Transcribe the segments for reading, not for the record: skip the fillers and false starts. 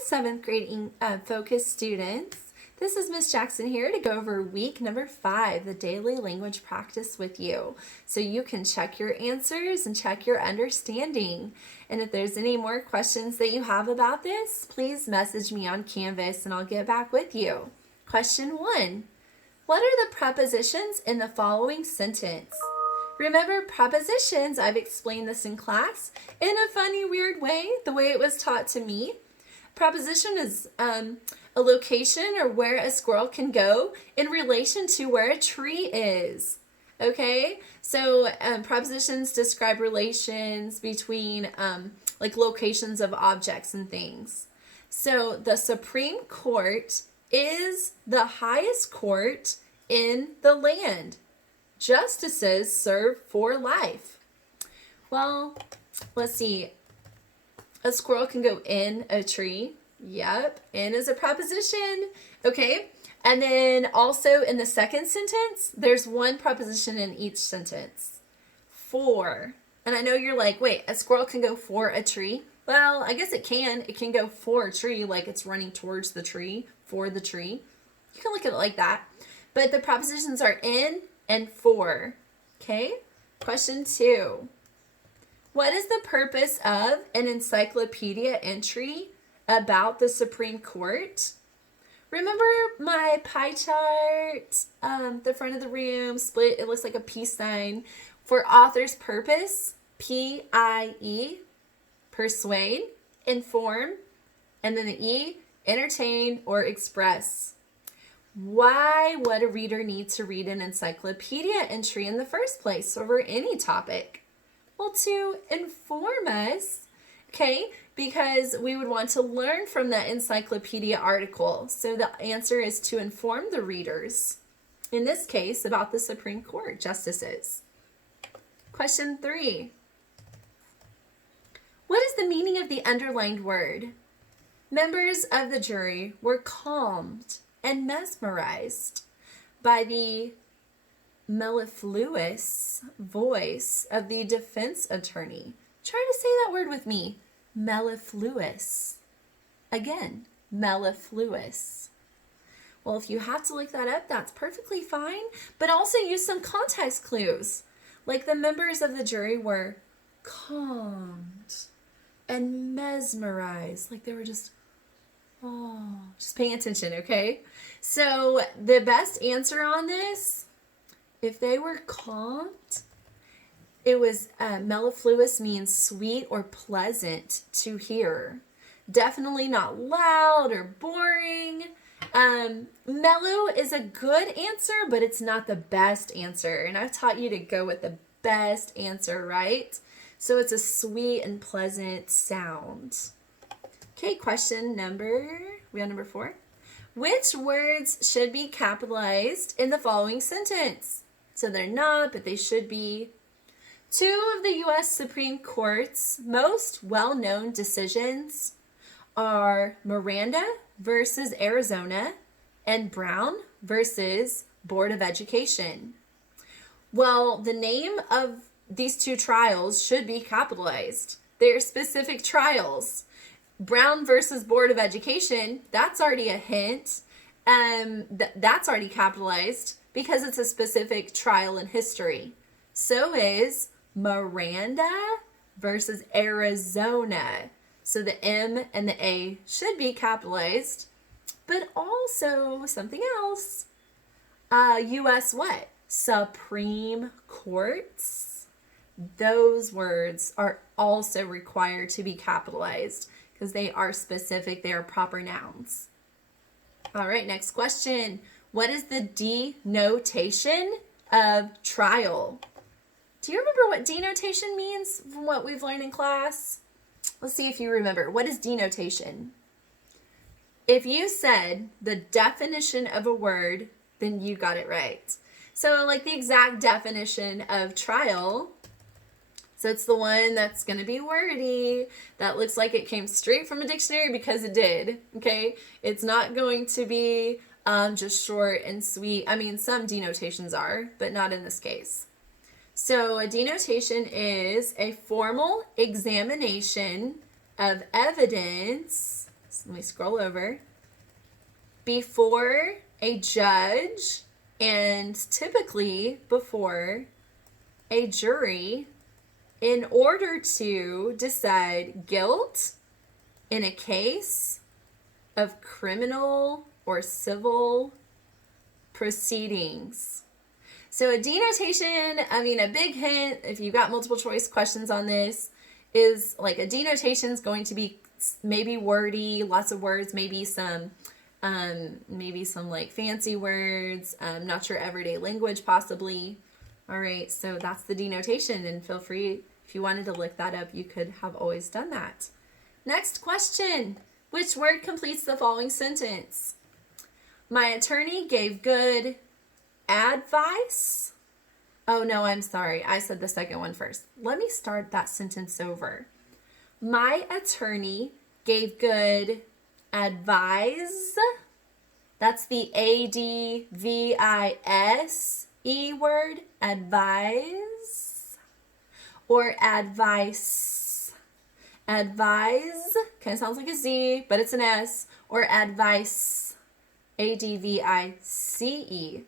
Hi, 7th grade focus students. This is Miss Jackson here to go over week number 5, the daily language practice with you. So you can check your answers and check your understanding. And if there's any more questions that you have about this, please message me on Canvas and I'll get back with you. Question 1. What are the prepositions in the following sentence? Remember prepositions, I've explained this in class in a funny, weird way, the way it was taught to me. Preposition is a location or where a squirrel can go in relation to where a tree is. Okay, so prepositions describe relations between like locations of objects and things. So the Supreme Court is the highest court in the land. Justices serve for life. Well, let's see. A squirrel can go in a tree. Yep, in is a preposition. Okay, and then also in the second sentence, there's one preposition in each sentence. For. And I know you're like, wait, a squirrel can go for a tree? Well, I guess it can. It can go for a tree, like it's running towards the tree, for the tree. You can look at it like that. But the prepositions are in and for. Okay, question 2. What is the purpose of an encyclopedia entry about the Supreme Court? Remember my pie chart, the front of the room, split, it looks like a peace sign. For author's purpose, P-I-E, persuade, inform, and then the E, entertain or express. Why would a reader need to read an encyclopedia entry in the first place over any topic? Well, to inform us, okay, because we would want to learn from that encyclopedia article. So the answer is to inform the readers, in this case, about the Supreme Court justices. Question 3. What is the meaning of the underlined word? Members of the jury were calmed and mesmerized by the mellifluous voice of the defense attorney. Try to say that word with me. Mellifluous. Again, mellifluous. Well, if you have to look that up, that's perfectly fine. But also use some context clues. Like the members of the jury were calmed and mesmerized. Like they were just paying attention, okay? So the best answer on this, if they were calmed, it was mellifluous means sweet or pleasant to hear. Definitely not loud or boring. Mellow is a good answer, but it's not the best answer. And I've taught you to go with the best answer, right? So it's a sweet and pleasant sound. Okay, we on number 4. Which words should be capitalized in the following sentence? So they're not, but they should be. 2 of the U.S. Supreme Court's most well-known decisions are Miranda versus Arizona and Brown versus Board of Education. Well, the name of these 2 trials should be capitalized. They're specific trials. Brown versus Board of Education, that's already a hint. That's already capitalized because it's a specific trial in history. So is Miranda versus Arizona. So the M and the A should be capitalized. But also something else. U.S. what? Supreme Courts. Those words are also required to be capitalized because they are specific. They are proper nouns. All right, next question. What is the denotation of trial? Do you remember what denotation means from what we've learned in class? Let's see if you remember. What is denotation? If you said the definition of a word, then you got it right. So like the exact definition of trial, so it's the one that's going to be wordy, that looks like it came straight from a dictionary because it did, okay? It's not going to be just short and sweet. I mean, some denotations are, but not in this case. So a denotation is a formal examination of evidence So let me scroll over. Before a judge and typically before a jury in order to decide guilt in a case of criminal or civil proceedings. So a denotation, a big hint, if you've got multiple choice questions on this, is like a denotation is going to be maybe wordy, lots of words, maybe some like fancy words, not your everyday language possibly. All right, so that's the denotation, and feel free, if you wanted to look that up, you could have always done that. Next question. Which word completes the following sentence? My attorney gave good advice. Oh, no, I'm sorry. I said the second one first. Let me start that sentence over. My attorney gave good advice. That's the A-D-V-I-S-E word, advise, or advice. Advise kind of sounds like a Z, but it's an S, or advice, A-D-V-I-C-E.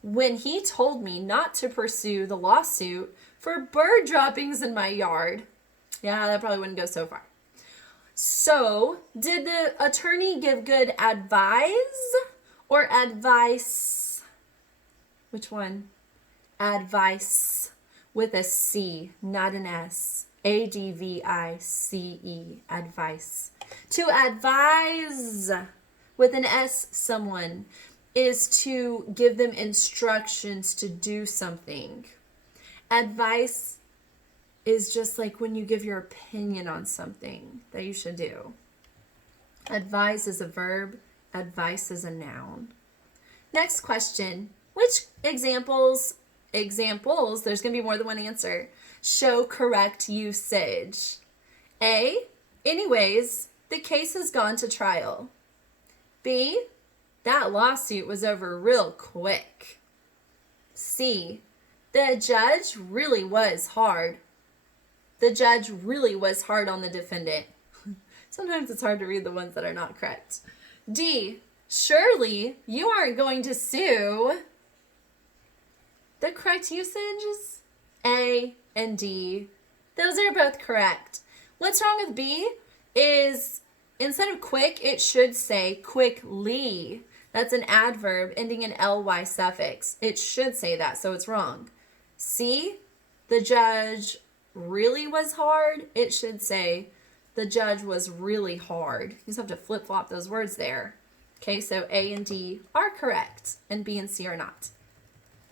When he told me not to pursue the lawsuit for bird droppings in my yard. Yeah, that probably wouldn't go so far. So, did the attorney give good advice or advice? Which one? Advice with a C, not an S. A-D-V-I-C-E, advice. To advise with an S someone is to give them instructions to do something. Advice is just like when you give your opinion on something that you should do. Advise is a verb, advice is a noun. Next question. Which examples, there's going to be more than one answer, show correct usage? A, anyways, the case has gone to trial. B, that lawsuit was over real quick. C, the judge really was hard. The judge really was hard on the defendant. Sometimes it's hard to read the ones that are not correct. D, surely you aren't going to sue. The correct usage is A and D. Those are both correct. What's wrong with B is instead of quick, it should say quickly. That's an adverb ending in ly suffix. It should say that, so it's wrong. C, the judge really was hard. It should say the judge was really hard. You just have to flip-flop those words there. Okay, so A and D are correct, and B and C are not.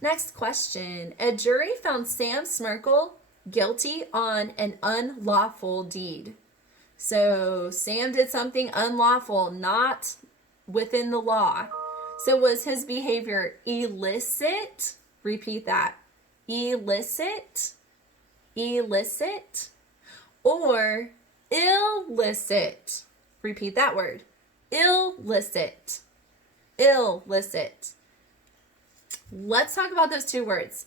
Next question. A jury found Sam Smirkle guilty on an unlawful deed. So Sam did something unlawful, not within the law. So was his behavior illicit? Repeat that. Illicit, illicit, or illicit? Repeat that word. Illicit, illicit. Let's talk about those two words.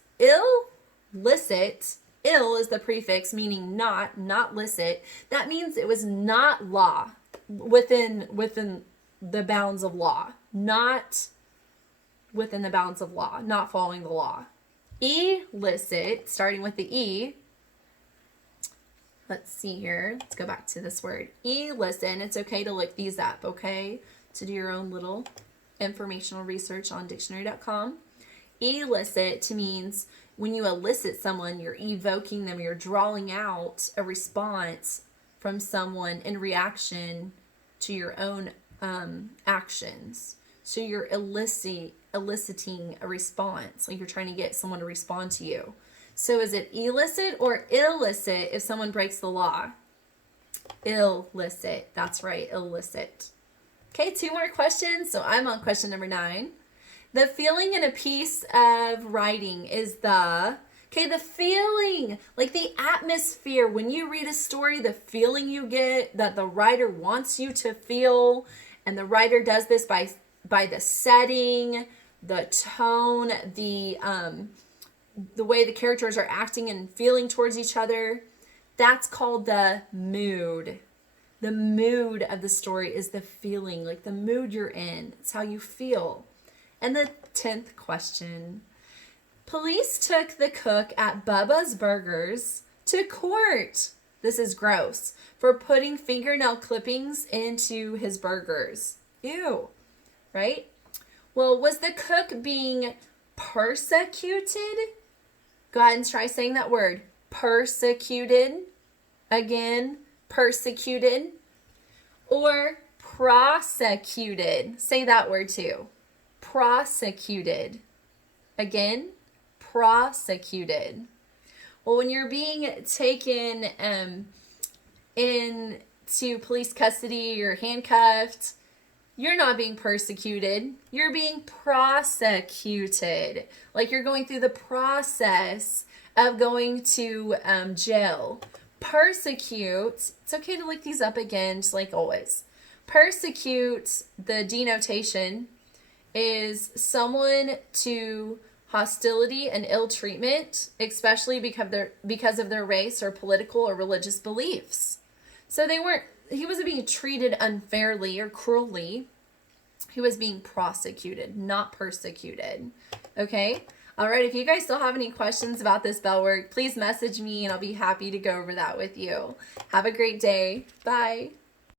Illicit, ill is the prefix meaning not licit. That means it was not law, within the bounds of law. Not within the bounds of law, not following the law. Illicit, starting with the E. Let's see here. Let's go back to this word. Illicit, and it's okay to look these up, okay? To do your own little informational research on dictionary.com. Illicit means when you elicit someone, you're evoking them, you're drawing out a response from someone in reaction to your own actions. So you're eliciting a response, like you're trying to get someone to respond to you. So is it illicit or illicit if someone breaks the law? Illicit. That's right, illicit. Okay, 2 more questions. So I'm on question number 9. The feeling in a piece of writing is the feeling, like the atmosphere. When you read a story, the feeling you get that the writer wants you to feel, and the writer does this by the setting, the tone, the way the characters are acting and feeling towards each other. That's called the mood. The mood of the story is the feeling, like the mood you're in. It's how you feel. And the 10th question. Police took the cook at Bubba's Burgers to court. This is gross. For putting fingernail clippings into his burgers. Ew. Right? Well, was the cook being persecuted? Go ahead and try saying that word. Persecuted. Again, persecuted. Or prosecuted. Say that word too. Prosecuted. Again, prosecuted. Well, when you're being taken into police custody, you're handcuffed, you're not being persecuted. You're being prosecuted. Like you're going through the process of going to jail. Persecute, it's okay to look these up again, just like always. Persecute, the denotation, is someone to hostility and ill treatment, especially because of their race or political or religious beliefs. So he wasn't being treated unfairly or cruelly. He was being prosecuted, not persecuted. Okay? All right, if you guys still have any questions about this bell work, please message me and I'll be happy to go over that with you. Have a great day. Bye.